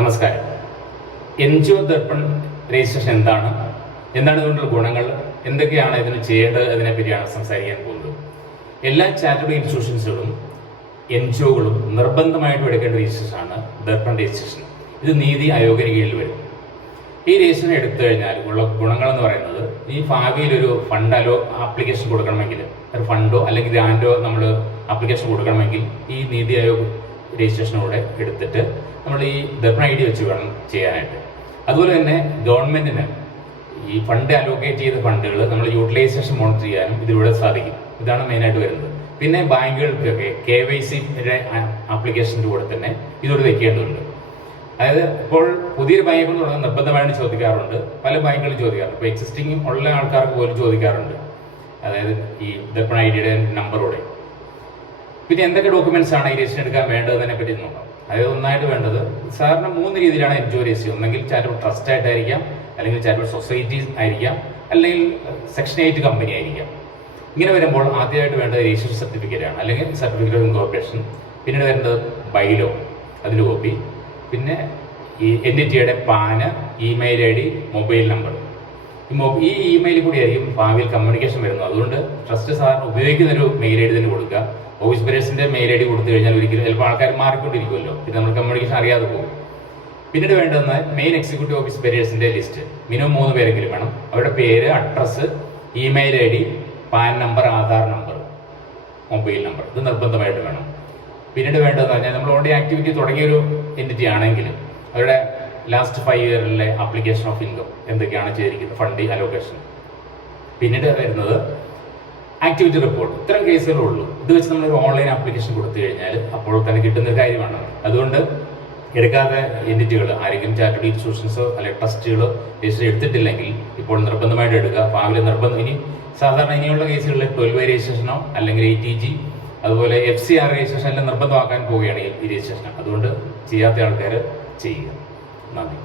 നമസ്കാരം. NGO Darpan registration എന്താണ് ഇതുകൊണ്ടുള്ള ഗുണങ്ങൾ, എന്തൊക്കെയാണ് ഇതിന് ചെയ്യേണ്ടത്, അതിനെപ്പറ്റിയാണ് സംസാരിക്കാൻ പോകുന്നത്. എല്ലാ ചാരിറ്റബിൾ ഇൻസ്റ്റിറ്റ്യൂഷൻസുകളും NGOകളും നിർബന്ധമായിട്ടും എടുക്കേണ്ട രജിസ്ട്രേഷനാണ് ദർപ്പൺ രജിസ്ട്രേഷൻ. ഇത് നീതി ആയോഗിന് കീഴിൽ വരും. ഈ രജിസ്ട്രേഷൻ എടുത്തു കഴിഞ്ഞാൽ ഉള്ള ഗുണങ്ങളെന്ന് പറയുന്നത്, ഈ ഭാവിയിൽ ഒരു ഫണ്ട് ആപ്ലിക്കേഷൻ കൊടുക്കണമെങ്കിൽ, ഒരു ഫണ്ടോ അല്ലെങ്കിൽ ഗ്രാൻഡോ നമ്മൾ ആപ്ലിക്കേഷൻ കൊടുക്കണമെങ്കിൽ ഈ നീതി ആയോഗ് രജിസ്ട്രേഷനോടെ എടുത്തിട്ട് നമ്മൾ ഈ ദർപ്പൺ ID വെച്ച് വേണം ചെയ്യാനായിട്ട്. അതുപോലെ തന്നെ ഗവൺമെന്റിന് ഈ ഫണ്ട് അലോക്കേറ്റ് ചെയ്ത ഫണ്ടുകൾ നമ്മൾ യൂട്ടിലൈസേഷൻ മോണിറ്റർ ചെയ്യാനും ഇതിലൂടെ സാധിക്കും. ഇതാണ് മെയിനായിട്ട് വരുന്നത്. പിന്നെ ബാങ്കുകൾക്കൊക്കെ KYCയുടെ ആപ്ലിക്കേഷൻ്റെ കൂടെ തന്നെ ഇതോടെ വെക്കേണ്ടതുണ്ട്. അതായത് ഇപ്പോൾ പുതിയൊരു ബാങ്കുകൾ തുടങ്ങാൻ നിർബന്ധമായിട്ട് ചോദിക്കാറുണ്ട്, പല ബാങ്കുകളും ചോദിക്കാറുണ്ട്. ഇപ്പോൾ എക്സിസ്റ്റിംഗ് ഉള്ള ആൾക്കാർക്ക് പോലും ചോദിക്കാറുണ്ട്, അതായത് ഈ ദർപ്പൺ IDയുടെ നമ്പറോടെ. പിന്നെ എന്തൊക്കെ ഡോക്യുമെന്റ്സ് ആണ് ഈ രജിസ്ട്രേഷൻ എടുക്കാൻ വേണ്ടതിനെ പറ്റി നോക്കാം. അതായത് ഒന്നായിട്ട് വേണ്ടത്, സാറിന് 3 രീതിയിലാണ് NGO രജിസ്റ്റർ. ഒന്നെങ്കിൽ ചാരിറ്റബിൾ ട്രസ്റ്റ് ആയിട്ടായിരിക്കാം, അല്ലെങ്കിൽ ചാരിറ്റബിൾ സൊസൈറ്റീസ് ആയിരിക്കാം, അല്ലെങ്കിൽ സെക്ഷൻ 8 കമ്പനി ആയിരിക്കാം. ഇങ്ങനെ വരുമ്പോൾ ആദ്യമായിട്ട് വേണ്ടത് രജിസ്ട്രേഷൻ സർട്ടിഫിക്കറ്റ് ആണ്, അല്ലെങ്കിൽ സർട്ടിഫിക്കറ്റ് ഓഫ് ഇൻകോർപ്പറേഷൻ. പിന്നീട് വേണ്ടത് ബൈലോ, അതിൻ്റെ കോപ്പി. പിന്നെ ഈ NITയുടെ PAN, email ID, mobile number. ഈ ഇമെയിൽ കൂടി ആയിരിക്കും ഭാവിയിൽ കമ്മ്യൂണിക്കേഷൻ വരുന്നത്. അതുകൊണ്ട് ട്രസ്റ്റ് സാറിന് ഉപയോഗിക്കുന്ന ഒരു മെയിൽ ID തന്നെ കൊടുക്കുക. ഓഫീസ് ബേരേഴ്സിന്റെ മെയിൽ ID കൊടുത്തു കഴിഞ്ഞാൽ ഒരിക്കലും ചിലപ്പോൾ ആൾക്കാർ മാറിക്കൊണ്ടിരിക്കുമല്ലോ, പിന്നെ നമ്മൾ കമ്മ്യൂണിക്കേഷൻ അറിയാതെ പോകും. പിന്നീട് വേണ്ടതെന്ന് മെയിൻ എക്സിക്യൂട്ടീവ് ഓഫീസ് ബേരേഴ്സിന്റെ ലിസ്റ്റ്, മിനിമം 3 പേരെങ്കിലും വേണം. അവരുടെ പേര്, address, email ID, PAN number, Aadhaar number, mobile number, ഇത് നിർബന്ധമായിട്ട് വേണം. പിന്നീട് വേണ്ടതെന്ന് പറഞ്ഞാൽ നമ്മൾ ഓൾറെഡി ആക്ടിവിറ്റി തുടങ്ങിയൊരു എൻറ്റിറ്റി ആണെങ്കിൽ അവരുടെ ലാസ്റ്റ് 5 ഇയറിലെ ആപ്ലിക്കേഷൻ ഓഫ് ഇൻകം എന്തൊക്കെയാണ് ചെയ്തിരിക്കുന്നത്, ഫണ്ട് അലോക്കേഷൻ. പിന്നീട് വരുന്നത് ആക്ടിവിറ്റി റിപ്പോർട്ട്. ഇത്തരം കേസുകളേ ഉള്ളൂ. ഇത് വെച്ച് നമ്മളൊരു ഓൺലൈൻ ആപ്ലിക്കേഷൻ കൊടുത്തു കഴിഞ്ഞാൽ അപ്പോൾ തന്നെ കിട്ടുന്ന കാര്യമാണ്. അതുകൊണ്ട് എടുക്കാതെ എൻറ്റിറ്റികൾ ആരെങ്കിലും ചാരിറ്റബിൾ ഇൻസ്റ്റിറ്റ്യൂഷൻസോ അല്ലെങ്കിൽ ട്രസ്റ്റുകളോ രജിസ്റ്റർ എടുത്തിട്ടില്ലെങ്കിൽ ഇപ്പോൾ നിർബന്ധമായിട്ട് എടുക്കുക. ഭാവിയിൽ ഇനി സാധാരണ ഇനിയുള്ള കേസുകളിൽ 12 രജിസ്ട്രേഷനോ അല്ലെങ്കിൽ ATG, അതുപോലെ FCR രജിസ്ട്രേഷൻ എല്ലാം നിർബന്ധമാക്കാൻ പോവുകയാണ് ഈ രജിസ്ട്രേഷൻ. അതുകൊണ്ട് ചെയ്യാത്ത ആൾക്കാർ ചെയ്യുക. നന്ദി.